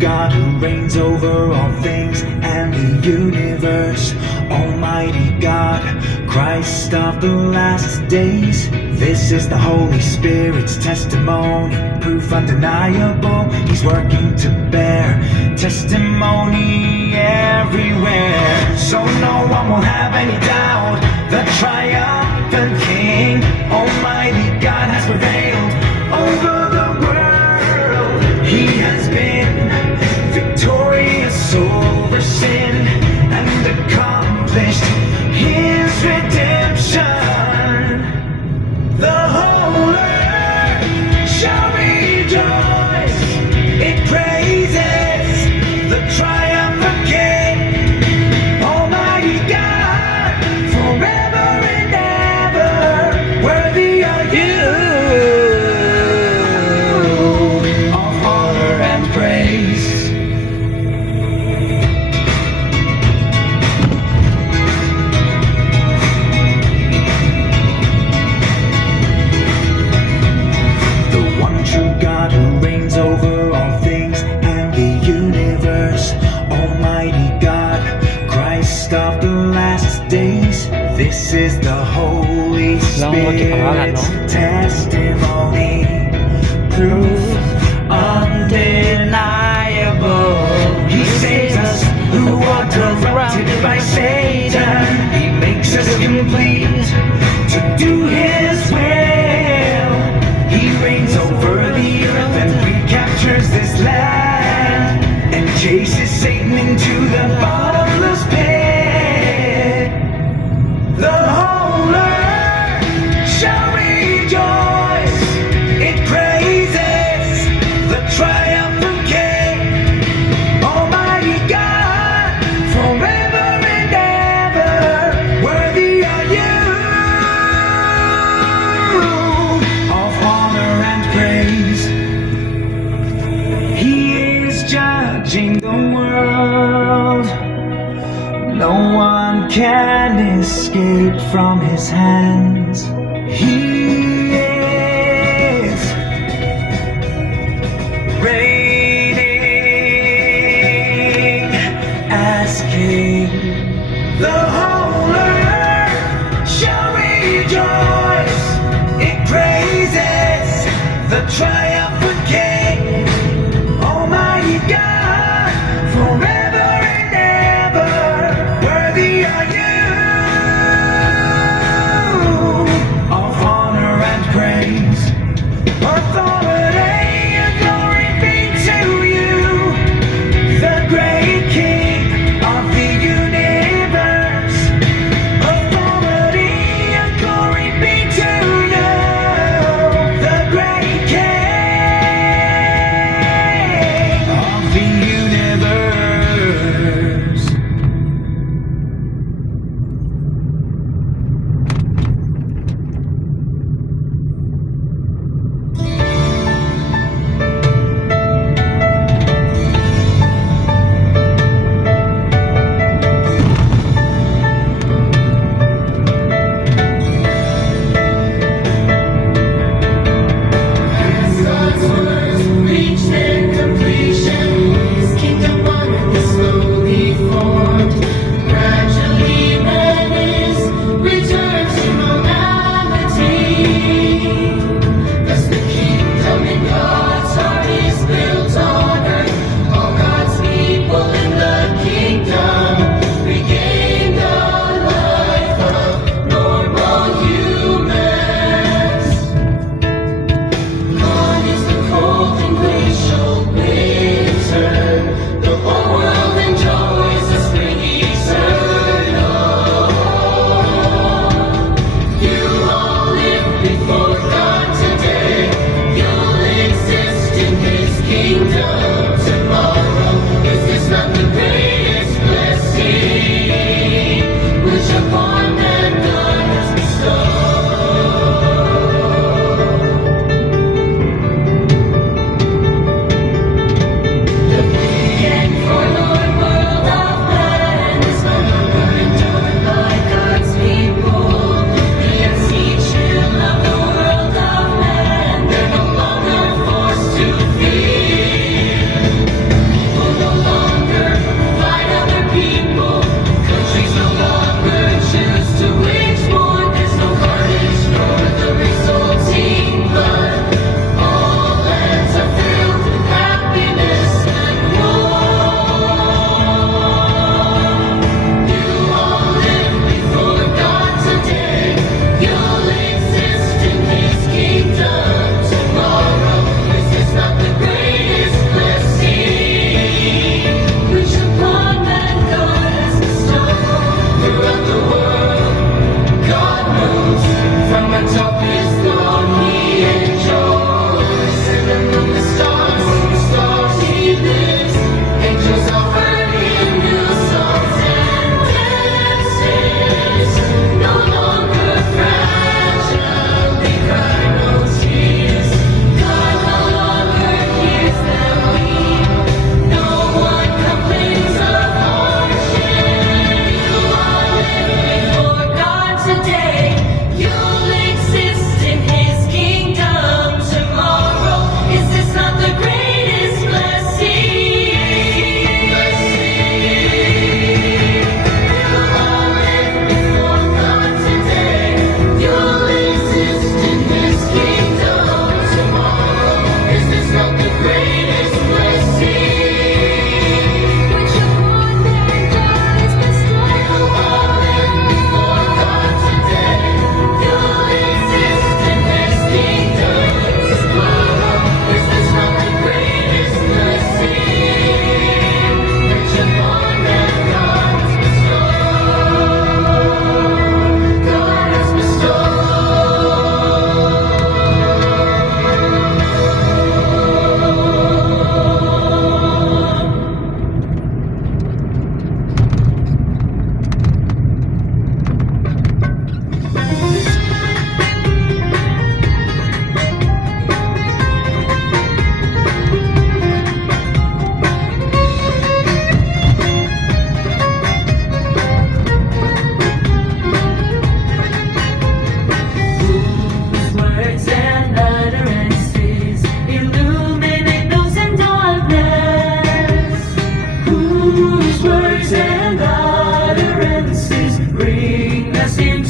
God who reigns over all things and the universe, Almighty God, Christ of the last days. This is the Holy Spirit's testimony, proof undeniable. He's working to bear testimony everywhere, so no one will have any doubt. The triumphant King, Almighty God, has prevailed over the world. He has been victorious over sin and accomplished His redemption. The whole earth shall rejoice. It praises the triumphant King, Almighty God, forever and ever. Worthy are you of honor and praise. God who reigns over all things and the universe, Almighty God, Christ of the last days. This is the Holy Spirit's testimony, proof undeniable. He saves us who are corrupted by Satan. He makes us complete to do His will. He reigns over the earth and recaptures this land and chases Satan into the bottomless pit. The whole earth shall rejoice. It praises the triumphant King, Almighty God, forever and ever. Worthy are you of honor and praise. He is judging the world. No one can escape from His hands. He is reigning as King. The whole earth shall rejoice. It praises the triumphant King, Almighty God, forever and ever. Worthy are you of honor and praise. Authority and glory be to you, the great King of the universe.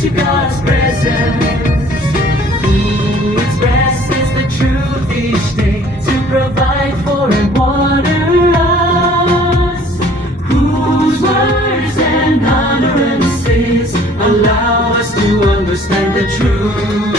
into God's presence. Who expresses the truth each day to provide for and water us. Whose words and utterances allow us to understand the truth.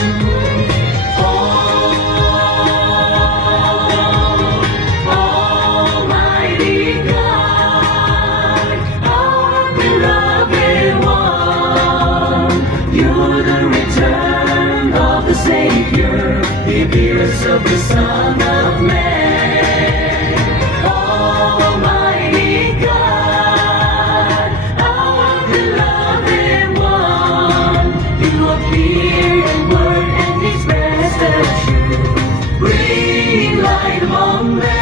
Almighty God, our beloved one, you're the return of the Savior, the appearance of the Son of Man. Almighty God, our beloved one, you appeared in word and expressed the truth, bringing light among men.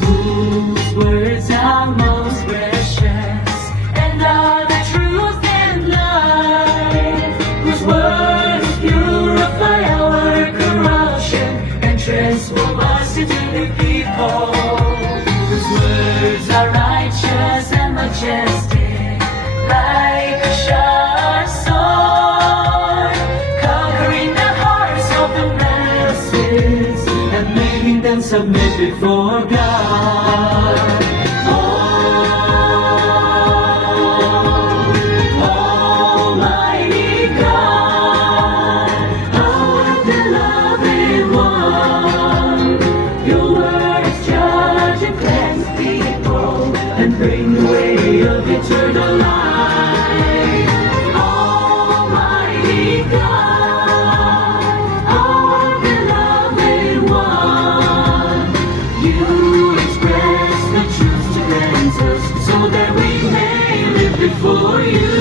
Whose words are most precious and are the truth and life. Whose words purify our corruption and transform us into new people. Whose words are righteous and majestic, like a sharp sword, conquering the hearts of the masses and making them submit before God. Almighty God, our beloved one, your words judge and cleanse people and bring the way of eternal life. Almighty God, our beloved one, you express the truth to cleanse us so that we may live before you.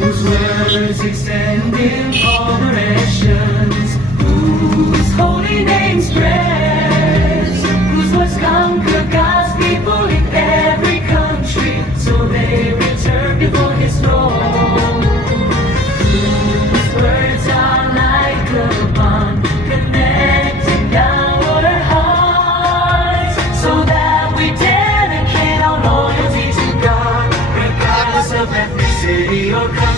Whose words extend in all directions, whose holy name spreads, whose words conquer God's people in every country, so they return before His throne. Whose words are like a bond connecting our hearts, so that we dedicate our loyalty to God, regardless of ethnicity or country.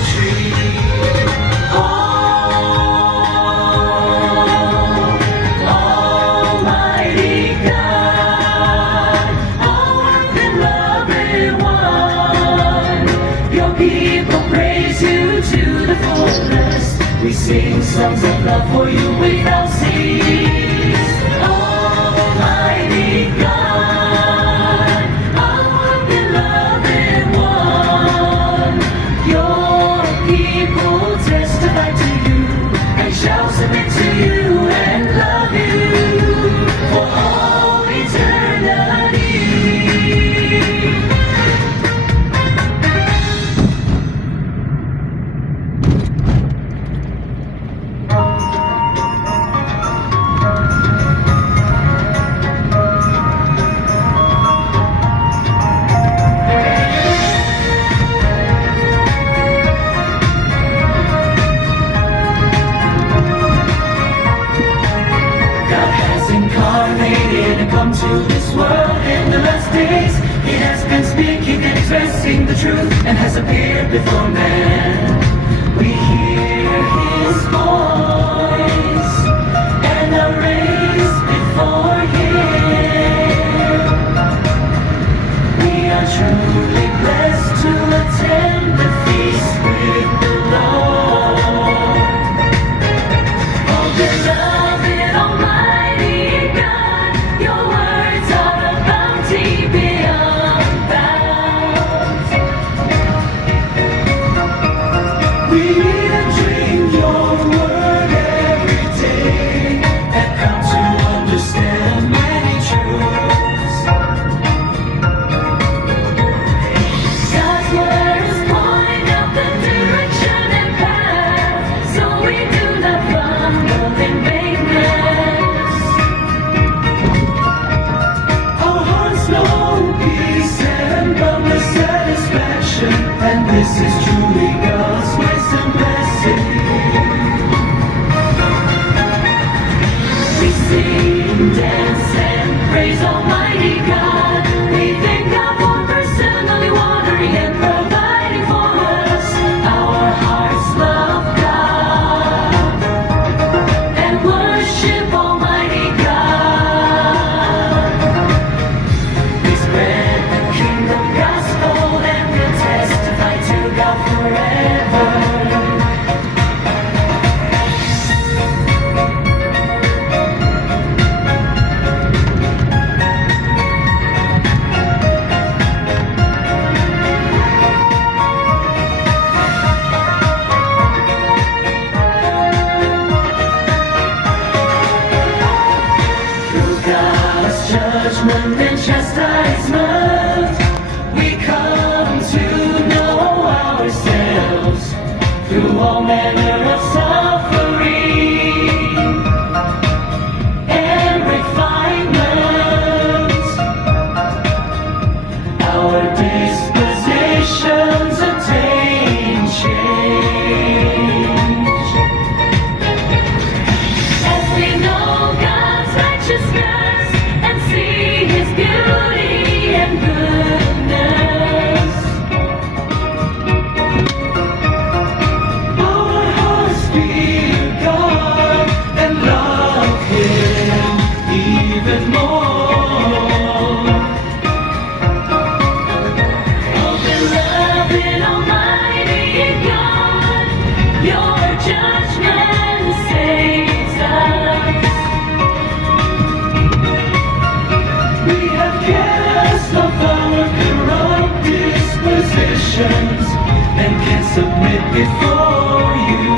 Almighty God, our beloved one, your people praise you to the fullest. We sing songs of love for you without cease. Almighty God, our beloved one, your people testify to you and shall submit to you and love you for all eternity. God has incarnated and come to this world in the last days. He has been speaking and expressing the truth and has appeared before man. We hear His voice and are raised before Him. We are truly blessed to attend the feast with the Lord. Oh, beloved Almighty God, your words are a bounty beyond bounds. We eat and drink your word every day and come to understand many truths. God's word This is truly God's grace and blessing. We sing, dance, and praise Almighty God. We thank God for personally watering and providing for us. Our hearts love God and worship Almighty God. We spread the kingdom gospel and we'll testify to God forever. Through God's judgment and chastisement, we come to know ourselves through all manner of suffering and refinement. Our dispositions attain change as we know God's righteousness and see His beauty and goodness. Our hearts fear God and love Him even more. Oh, beloved Almighty God, Your judgment saves us. We have cast off our corrupt dispositions and can submit before You.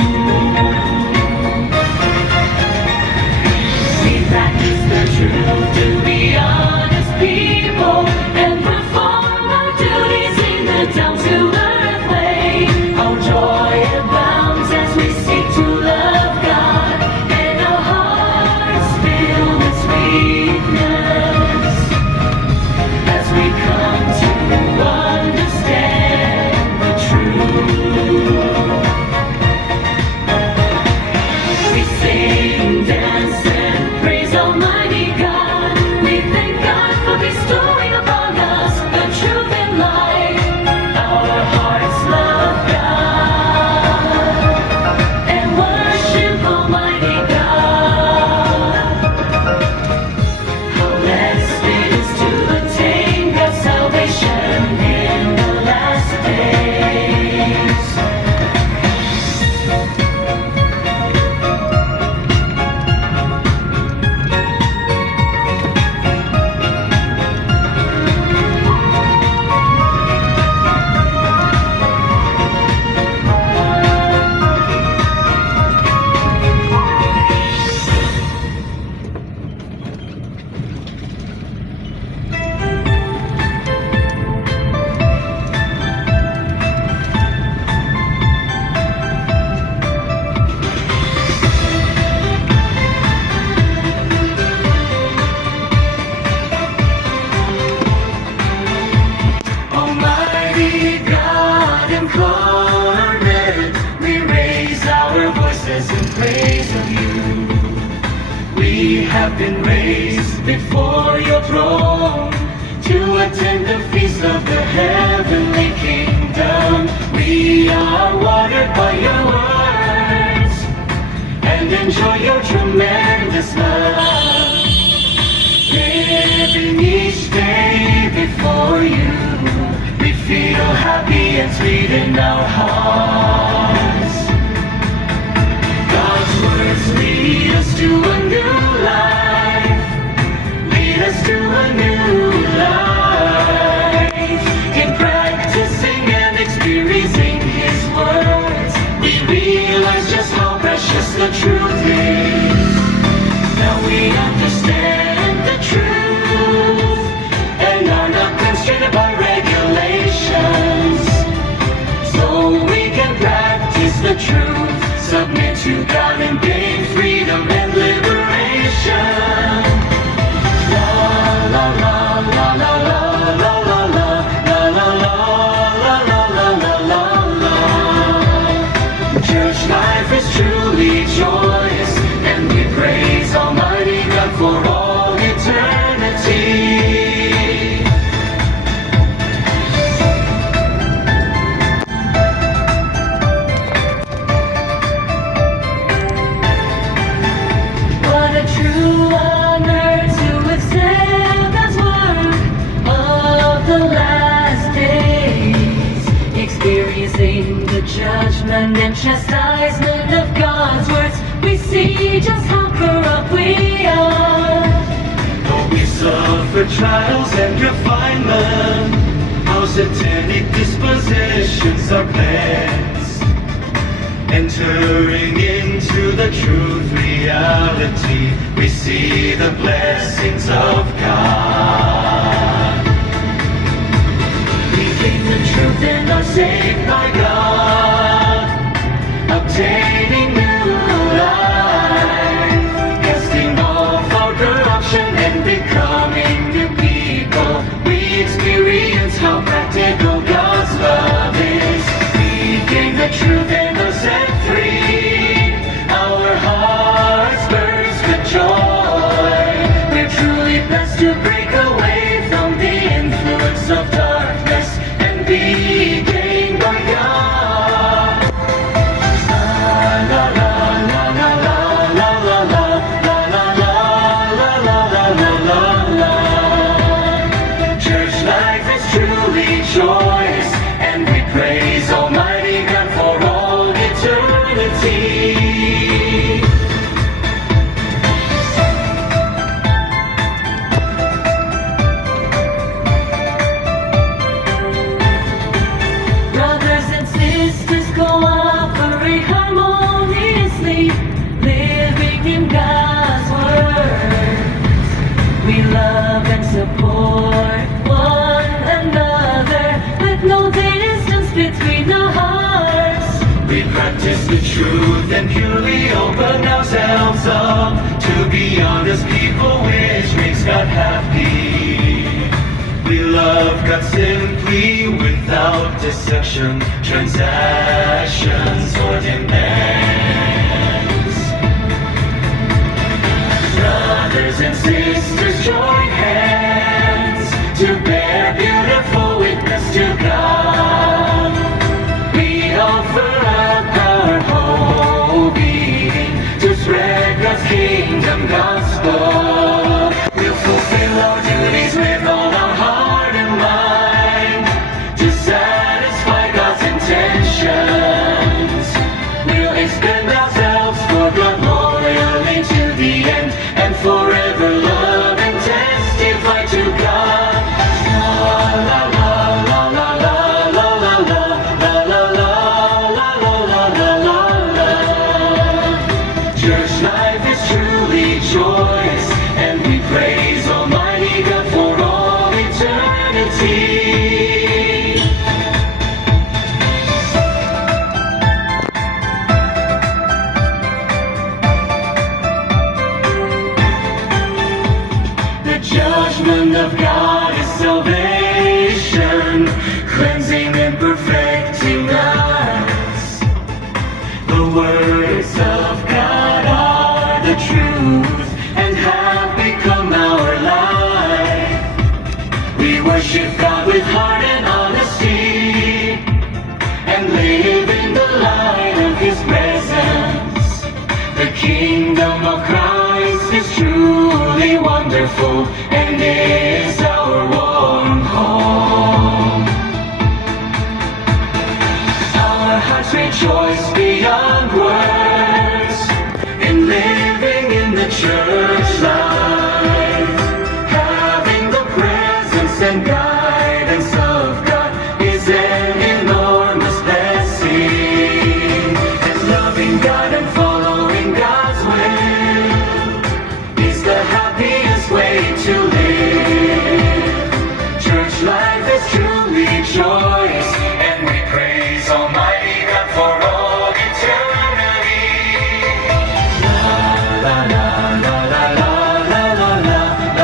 We practice the truth to be honest people and perform our duties in the down-to-earth way. Our joy abounds as we seek to love God, and our hearts fill with sweetness as we come to understand the truth. We sing, dance, and praise Almighty God. We thank God for bestowing upon us the truth and light. Our hearts love God and worship Almighty God. How blessed it is to attain God's salvation in the last days. Almighty God incarnate, we raise our voices in praise of You. We have been raised before Your throne to attend the feast of the heavenly kingdom. We are watered by Your words and enjoy Your tremendous love. Living each day before You, we feel happy and sweet in our hearts. God's words lead us to a new life. Lead us to a new life. In practicing and experiencing His words, we realize just how precious the truth is. Now we understand the truth and are not constrained by regulations, so we can facing the judgment and chastisement of God's words, we see just how corrupt we are. Though we suffer trials and refinement, our satanic dispositions are cleansed. Entering into the truth reality, we see the blessings of God. We gain the truth and are saved by God, obtaining new life, casting off our corruption and becoming new people. We experience how practical God's love is. We gain the truth and are set free. Our hearts burst with joy. We're truly blessed to break away from the influence of darkness and be gained by God. La la la la la la la la la la la la la la la. Church life is truly joyous, and we praise Almighty God for all eternity. Brothers and sisters, cooperate harmoniously, living in God's words. We love and support one another with no distance between our hearts. We practice the truth and purely open ourselves up to be honest people, which makes God happy. We love God simply without deception, transactions, or demands. Brothers and sisters, join hands to bear beautiful witness to God. We offer up our whole being to spread God's kingdom gospel. We'll fulfill our duties with all our heart and mind to satisfy God's intentions. We'll expend ourselves for God loyally to the end, and forever love and testify to God. La la la la la la la la la la la la la la la la. Church life is truly joyous, and we praise Almighty God for all eternity. The judgment of God is salvation, cleansing and perfecting us. The words of God are the truth and have become our life. We worship God with heart and honesty and live in the light of His presence. The kingdom of Christ is truly wonderful and is our warm home. Our hearts rejoice beyond words in living in the church life. Having the presence and guidance of God is an enormous blessing. And loving God and following God's will is the happiest way to live. Church life is truly joyous, and we praise Almighty God for all eternity. La la la la la la la la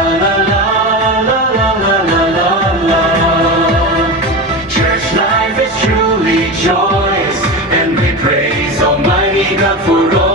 la la la la la la. Church life is truly joyous, and we praise Almighty God for all